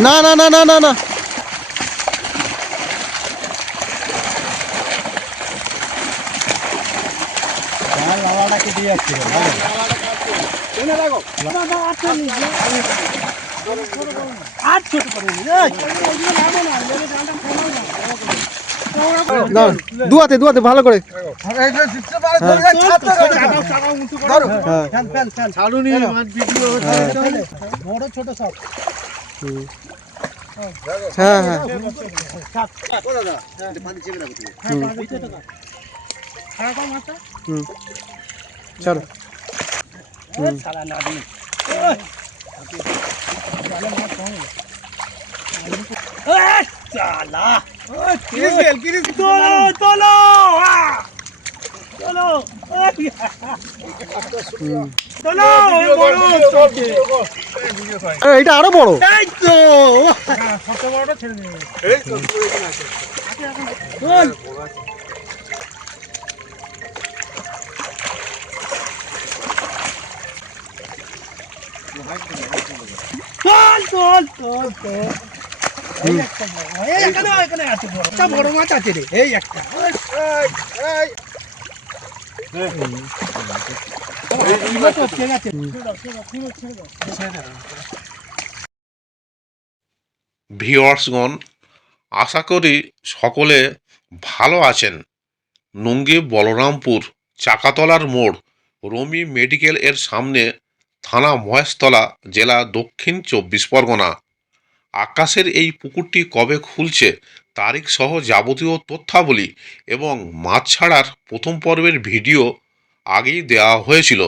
না না না না না না লালাটা কেটে যাচ্ছে দুয়াতে দুয়াতে ভালো করে বড় ছোট সব হ্যাঁ হ্যাঁ চলো এটা আরো বড় বড় মাছ আছে রে এই একটা ভিউয়ার্সগণ, আশা করি সকলে ভালো আছেন। নঙ্গী বলরামপুর চাকাতলার মোড় রমি মেডিকেল এর সামনে, থানা মহেশতলা, জেলা দক্ষিণ 24 পরগনা। আকাশের এই পুকুরটি কবে খুলছে তারিখ সহ যাবতীয় তথ্যাবলী এবং মাছ ছাড়ার প্রথম পর্বের ভিডিও আগেই দেওয়া হয়েছিল।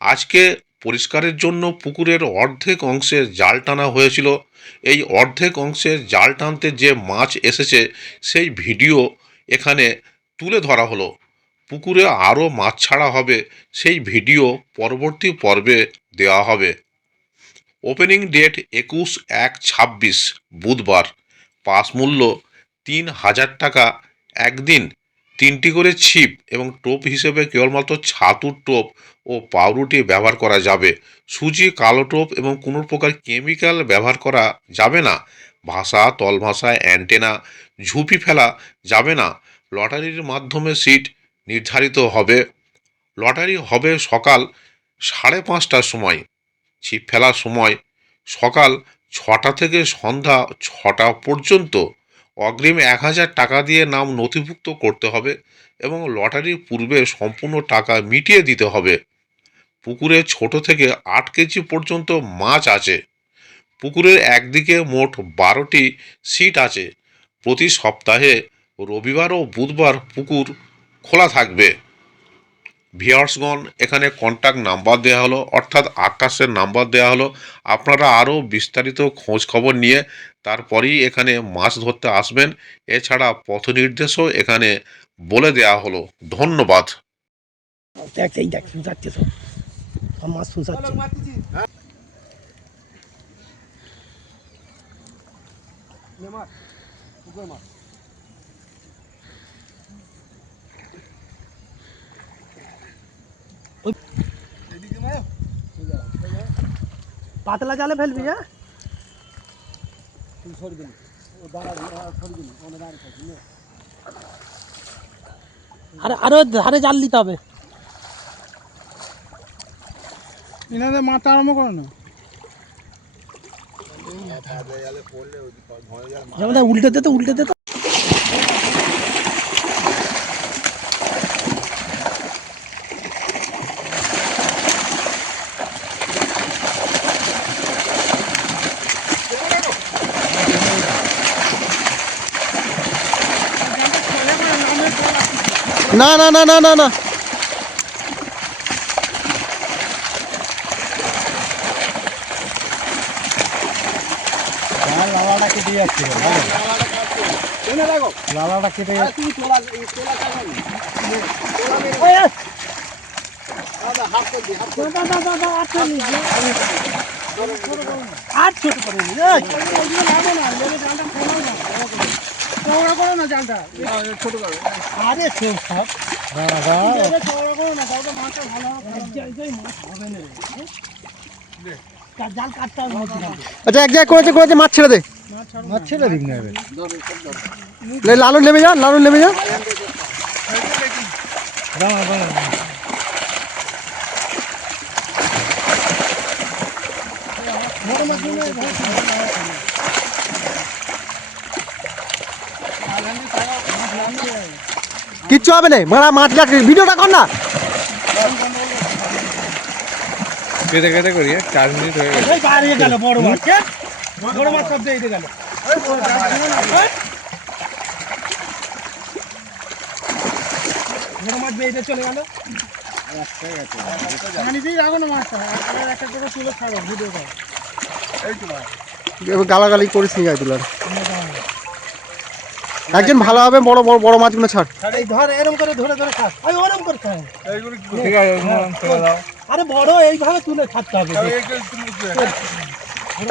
আজকে পরিষ্কারের জন্য পুকুরের অর্ধেক অংশে জাল টানা হয়েছিল। এই অর্ধেক অংশে জাল টানতে যে মাছ এসেছে সেই ভিডিও এখানে তুলে ধরা হলো। পুকুরে আরও মাছ ছাড়া হবে, সেই ভিডিও পরবর্তী পর্বে দেওয়া হবে। ওপেনিং ডেট 21/1/26 বুধবার। পাস মূল্য 3000 টাকা একদিন। 3টি করে ছিপ এবং টোপ হিসেবে কেবলমাত্র ছাতুর টোপ ও পাউরুটি ব্যবহার করা যাবে। সুজি, কালো টোপ এবং কোনো প্রকার কেমিক্যাল ব্যবহার করা যাবে না। ভাষা, তল ভাষায় অ্যান্টেনা, ঝুপি ফেলা যাবে না। লটারির মাধ্যমে সিট নির্ধারিত হবে। লটারি হবে সকাল 5:30টার সময়। ছিপ ফেলার সময় সকাল 6টা থেকে সন্ধ্যা 6টা পর্যন্ত। অগ্রিম 1000 টাকা দিয়ে নাম নথিভুক্ত করতে হবে এবং লটারির পূর্বে সম্পূর্ণ টাকা মিটিয়ে দিতে হবে। পুকুরে ছোট থেকে 8 কেজি পর্যন্ত মাছ আছে। পুকুরের একদিকে মোট 12টি সিট আছে। প্রতি সপ্তাহে রবিবার ও বুধবার পুকুর খোলা থাকবে। ভিউয়ার্সগণ, এখানে কন্ট্যাক্ট নাম্বার দেওয়া হলো, অর্থাৎ আকাশের নাম্বার দেওয়া হলো। আপনারা আরও বিস্তারিত খোঁজ খবর নিয়ে তারপরেই এখানে মাছ ধরতে আসবেন। এছাড়া পথ নির্দেশও এখানে বলে দেওয়া হলো। ধন্যবাদ। এই দেখ শুনতে সব মাছ শুনতে পাতলা জালে ফেলবি। হ্যাঁ আরো ধারে জাল দিতে হবে। এনাদের মাথা আরম্ভ করো না, উল্টে দে তো উল্টে দে তো। না না না না না না লালাটা কেটে যাচ্ছে লালাটা কেটে যাচ্ছে। আর ছোট করে করো না জালটা ছোট করো। আরে সব করো না, মাছটা ভালো মাছ হবে না। জাল কাটতে হবে মধ্যখানে। আচ্ছা এক জায়গায় করেছে মাছ ছেড়ে দে। মাছ ছেড়ে দিন না এবার। লালন নেমে যা, লালন নেমে যা। দাঁড়া দাঁড়া। বড় মাছ নিয়ে কিচ্ছু হবে না, ভাড়া মাছ দেখ, ভিডিওটা কর না। কেটে কেটে করি 4 মিনিট হয়ে গেছে। এই বাইরে গেল বড় মাছ। বড় মাছ সব দিয়ে গেল। বড় মাছ বেরিয়ে চলে গেল। এবার গালাগালি করিস নি গায়ে তুলার। একজন ভালো হবে, বড় বড় বড় মাছগুলো ছাড়। এই ধর এরকম করে ধরে ধরে খাস। ওই ওরকম করে খাস। ঠিক আছে ছেড়ে দাও। আরে বড় এইভাবে তুলে ছাড়তে হবে।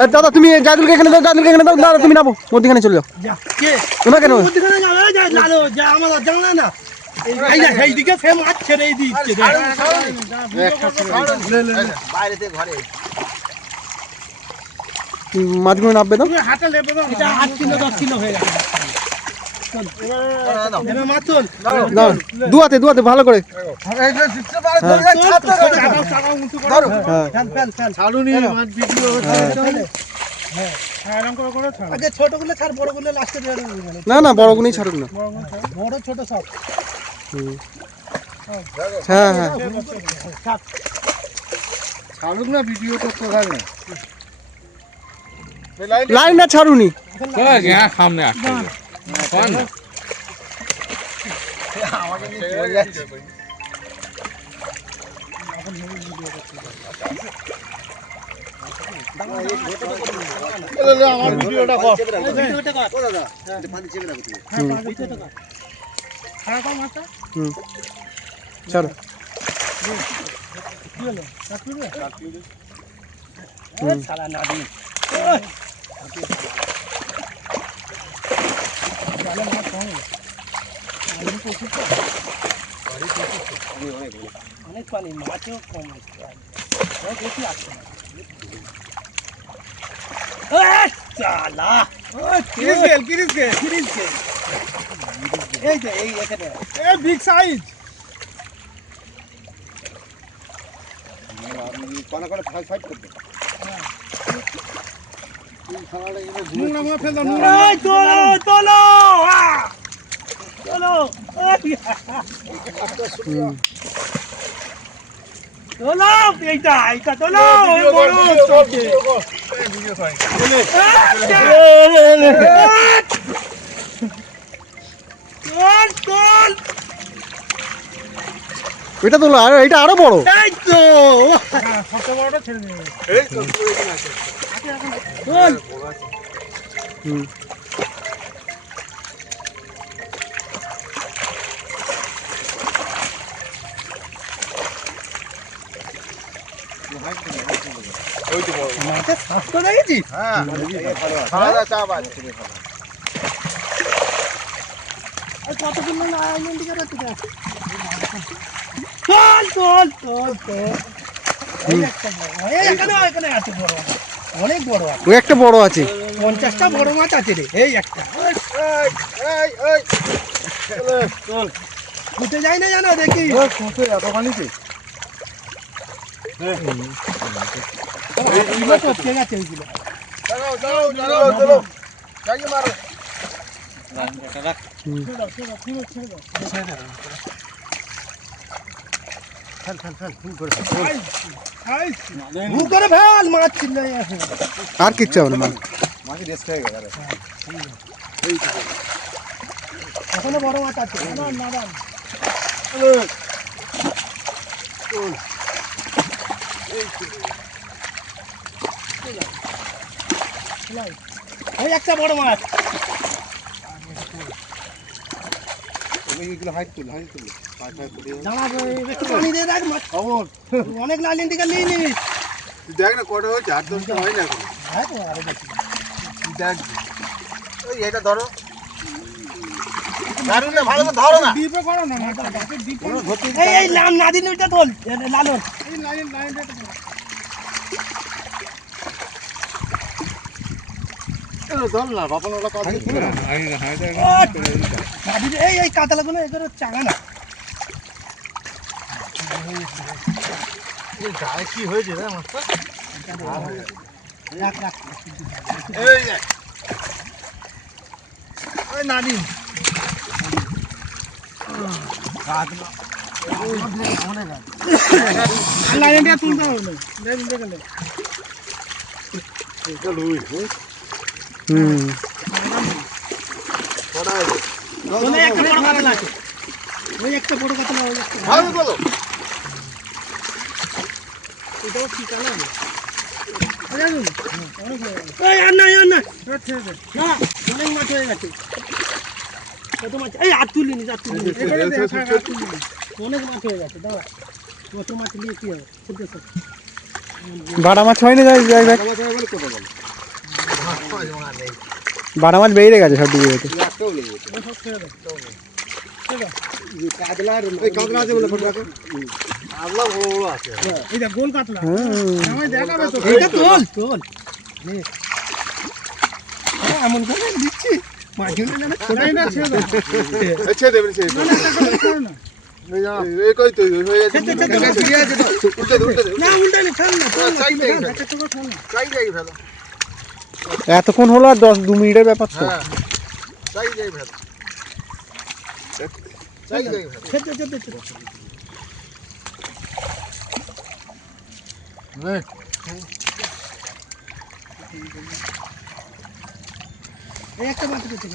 এই দাদা তুমি জাদুলকে এখানে দাও, জাদুলকে এখানে দাও, দাদা তুমি নামো মধ্যখানে চলে যাও। যা কে তোমরা কেন? মধ্যখানে যাও, এই যা লালো যা আমাদের জানা না। এই যা এই দিকে সে মাছ ছেড়ে দিচ্ছে। মাছগুলো নামবে দাও। এটা 8 কিলো 10 কিলো হয়ে গেছে। এবার মাছ তোল। দাও দুয়াতে দুয়াতে ভালো করে। ফেল ভিডিও আগে ছোটগুলো ছাড়, বড়গুলো লাস্টে দিয়ে দেবে। না না বড়গুলোই ছাড়ুক না। বড় ছোট সব। হ্যাঁ হ্যাঁ ছাড়ুক না, ভিডিও করতে থাকবে। লাইন না ছাড়ুনি। চলে আসি, হ্যাঁ সামনে আসছে। কোন না? আমার ভিডিওটা কর। ছাড়ো। সারা না দিন অনেক পানি, মাছও কম বেশি আসছে না। চালা এই যে এই এখানে বিগ সাইজ ফাইট করতে তোলো চলো তোলো এইটা এইটা তোলো বড় এটা তোলো, আর এটা আরো বড়। এই তো সবচেয়ে বড়টা ছেড়ে দিন। এই তো এখানে আছে। চল মাঠে স্বাস্থ্য দেখেছিস? হ্যাঁ ভালো চা বাজ। কতদিন না ইন্ডিকেটর আছে? চল চল চল চল। এই একটা বড়, এই এখানে আছে বড়, অনেক বড় আছে। ওই একটা বড় আছে। 50টা বড় মাছ আছে রে। এই একটা চল উঠে যাই না জানো দেখি এত পানিতে। ঠিক আছে ওইগুলো করে ফেল মাছ ছিল আর কিচ্ছু হবে না। এখনো বড় মাছ আছে। ওই একটা বড় মাছ। অনেক লাইন থেকে নিয়ে নিস। দেখ না কটা হয়েছে, 8-10টা হয় না এখন। দেখ এটা ধরো, দারুন না, ভালো করে ধরো না। ডিপে করো না এই লাল নাদিন ওইটা তোল লালন। ধর না বাপানোলা কাজ এই কাতলাগুলো এগুলো চাঙা না গায়ে কি হয়েছে রে মাস্টার রাখ রাখ এই যে ওই নানি লাইনটা তুলতে হবে না দেখে নে ওই একটা বড় কাতলা আছে ওই একটা বড় কাতলা ওই একটা ভালো বলো এটাও ঠিক আছে না এই আর না না অনেক মাছ হয়ে গেছে কত মাছ এই আর তুলিনি অনেক মাছ হয়ে গেছে দাদা কত মাছ নিয়ে কি হবে ছোট ছোট বাটা মাছ হয়নি যাই যাই দেখ বাটা মাছ বেরিয়ে গেছে সব দিকে যেতে কাতলা আছে বলে ফটো রাখো কাতলা বড় বড় আছে এইটা গোল কাতলা আমায় দেখাবে তো এইটা তোল এমন করে দিচ্ছি মাঝখানে না ছোড়াই না ছেড়ে দাও ছেড়ে দেবেন ছেড়ে দেবেন না এই কই তুই হয়ে গেছে উল্টে দে না উল্টা না ছাড় না চাই যাই একটা টুকরো ছাড় না চাই যাই ফেলো এতক্ষণ হলো আর 10-2 মিনিটের ব্যাপার তো হ্যাঁ চাই যাই ফেলো চাই যাই ফেলো ছেড়ে এই একটা মাছ কেটে